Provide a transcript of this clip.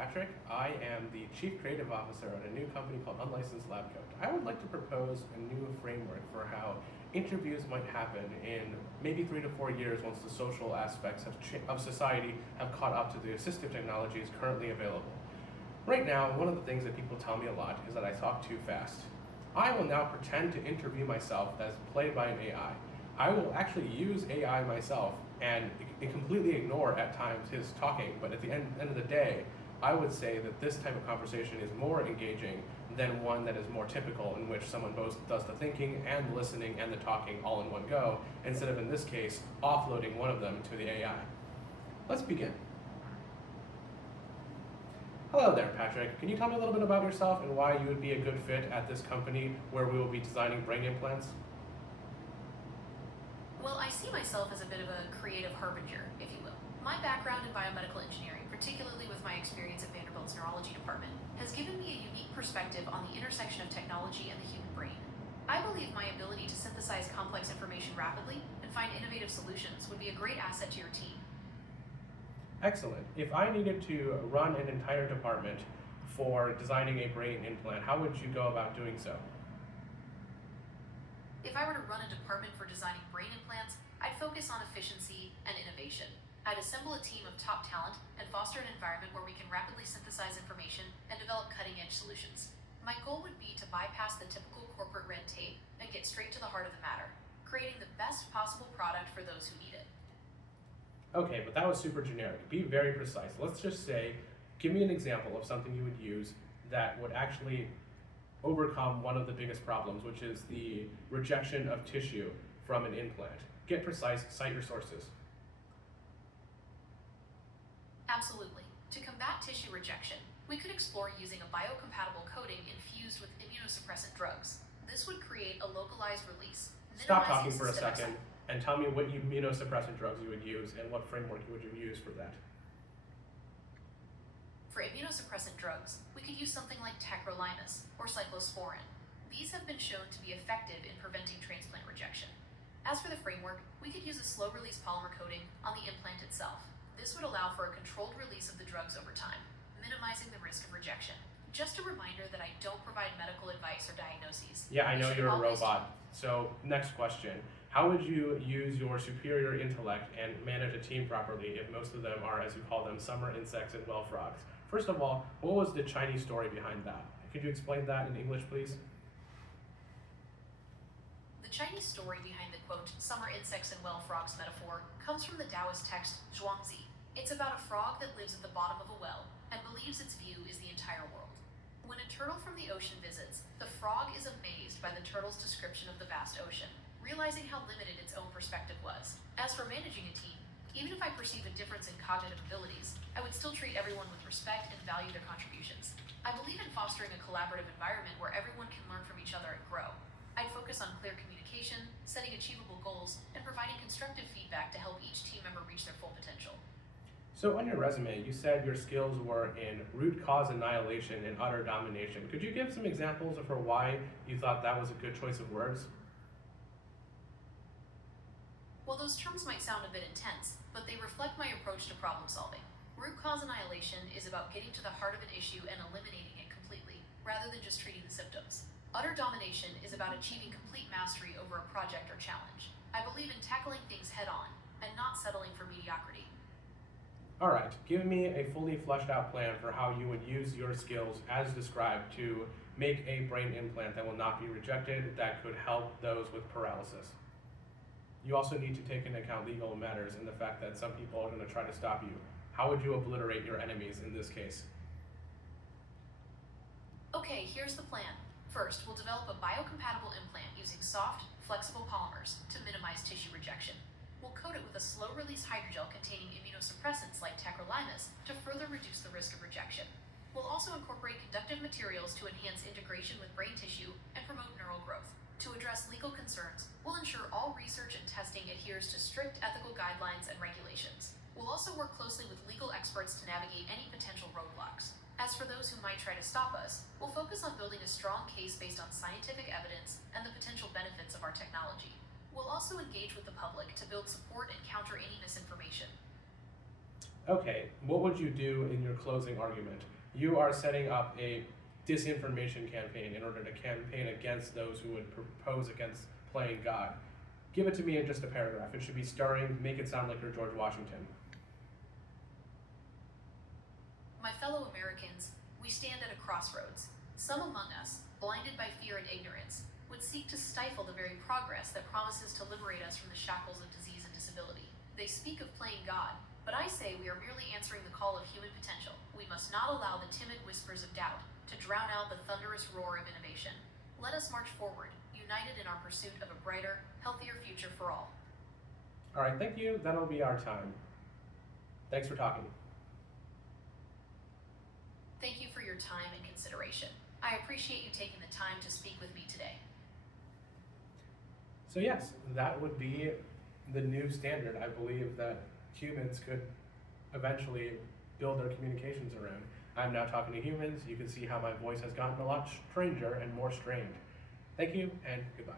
Patrick. I am the Chief Creative Officer at a new company called Unlicensed Lab Coat. I would like to propose a new framework for how interviews might happen in maybe 3 to 4 years once the social aspects of society have caught up to the assistive technologies currently available. Right now, one of the things that people tell me a lot is that I talk too fast. I will now pretend to interview myself as played by an AI. I will actually use AI myself and completely ignore at times his talking, but at the end of the day, I would say that this type of conversation is more engaging than one that is more typical, in which someone both does the thinking and the listening and the talking all in one go, instead of, in this case, offloading one of them to the AI. Let's begin. Hello there, Patrick. Can you tell me a little bit about yourself and why you would be a good fit at this company where we will be designing brain implants? Well, I see myself as a bit of a creative harbinger, if you will. My background in biomedical engineering, particularly with my experience at Vanderbilt's neurology department, has given me a unique perspective on the intersection of technology and the human brain. I believe my ability to synthesize complex information rapidly and find innovative solutions would be a great asset to your team. Excellent. If I needed to run an entire department for designing a brain implant, how would you go about doing so? If I were to run a department for designing brain implants, I'd focus on efficiency and innovation. I'd assemble a team of top talent and foster an environment where we can rapidly synthesize information and develop cutting-edge solutions. My goal would be to bypass the typical corporate red tape and get straight to the heart of the matter, creating the best possible product for those who need it. Okay, but that was super generic. Be very precise. Let's just say, give me an example of something you would use that would actually overcome one of the biggest problems, which is the rejection of tissue from an implant. Get precise, cite your sources. Absolutely. To combat tissue rejection, we could explore using a biocompatible coating infused with immunosuppressant drugs. This would create a localized release. Stop talking for a second and tell me what immunosuppressant drugs you would use and what framework you would use for that. For immunosuppressant drugs, we could use something like tacrolimus or cyclosporin. These have been shown to be effective in preventing transplant rejection. As for the framework, we could use a slow-release polymer coating on the implant itself. This would allow for a controlled release of the drugs over time, minimizing the risk of rejection. Just a reminder that I don't provide medical advice or diagnoses. Yeah, I know you're a robot. So, next question. How would you use your superior intellect and manage a team properly if most of them are, as you call them, summer insects and well frogs? First of all, what was the Chinese story behind that? Could you explain that in English, please? The Chinese story behind the quote, summer insects and well frogs metaphor comes from the Taoist text Zhuangzi. It's about a frog that lives at the bottom of a well and believes its view is the entire world. When a turtle from the ocean visits, the frog is amazed by the turtle's description of the vast ocean, realizing how limited its own perspective was. As for managing a team, even if I perceive a difference in cognitive abilities, I would still treat everyone with respect and value their contributions. I believe in fostering a collaborative environment where everyone can learn from each other and grow. I'd focus on clear communication, setting achievable goals, and providing constructive feedback to help each team member reach their full potential. So on your resume, you said your skills were in root cause annihilation and utter domination. Could you give some examples of why you thought that was a good choice of words? Well, those terms might sound a bit intense, but they reflect my approach to problem solving. Root cause annihilation is about getting to the heart of an issue and eliminating it completely, rather than just treating the symptoms. Utter domination is about achieving complete mastery over a project or challenge. I believe in tackling things head on and not settling for mediocrity. All right, give me a fully fleshed out plan for how you would use your skills as described to make a brain implant that will not be rejected, that could help those with paralysis. You also need to take into account legal matters and the fact that some people are going to try to stop you. How would you obliterate your enemies in this case? Okay, here's the plan. First, we'll develop a biocompatible implant using soft, flexible polymers to minimize tissue rejection. We'll coat it with a slow-release hydrogel containing immunosuppressants like tacrolimus to further reduce the risk of rejection. We'll also incorporate conductive materials to enhance integration with brain tissue and promote neural growth. To address legal concerns, we'll ensure all research and testing adheres to strict ethical guidelines and regulations. We'll also work closely with legal experts to navigate any potential roadblocks. As for those who might try to stop us, we'll focus on building a strong case based on scientific evidence and the potential benefits of our technology. We'll also engage with the public to build support and counter any misinformation. Okay, what would you do in your closing argument? You are setting up a disinformation campaign in order to campaign against those who would propose against playing God. Give it to me in just a paragraph. It should be stirring, make it sound like you're George Washington. My fellow Americans, we stand at a crossroads. Some among us, blinded by fear and ignorance, would seek to stifle the very progress that promises to liberate us from the shackles of disease and disability. They speak of playing God, but I say we are merely answering the call of human potential. We must not allow the timid whispers of doubt to drown out the thunderous roar of innovation. Let us march forward, united in our pursuit of a brighter, healthier future for all. All right, thank you. That'll be our time. Thanks for talking. Thank you for your time and consideration. I appreciate you taking the time to speak with me today. So yes, that would be the new standard. I believe that humans could eventually build their communications around. I'm now talking to humans. You can see how my voice has gotten a lot stranger and more strained. Thank you and goodbye.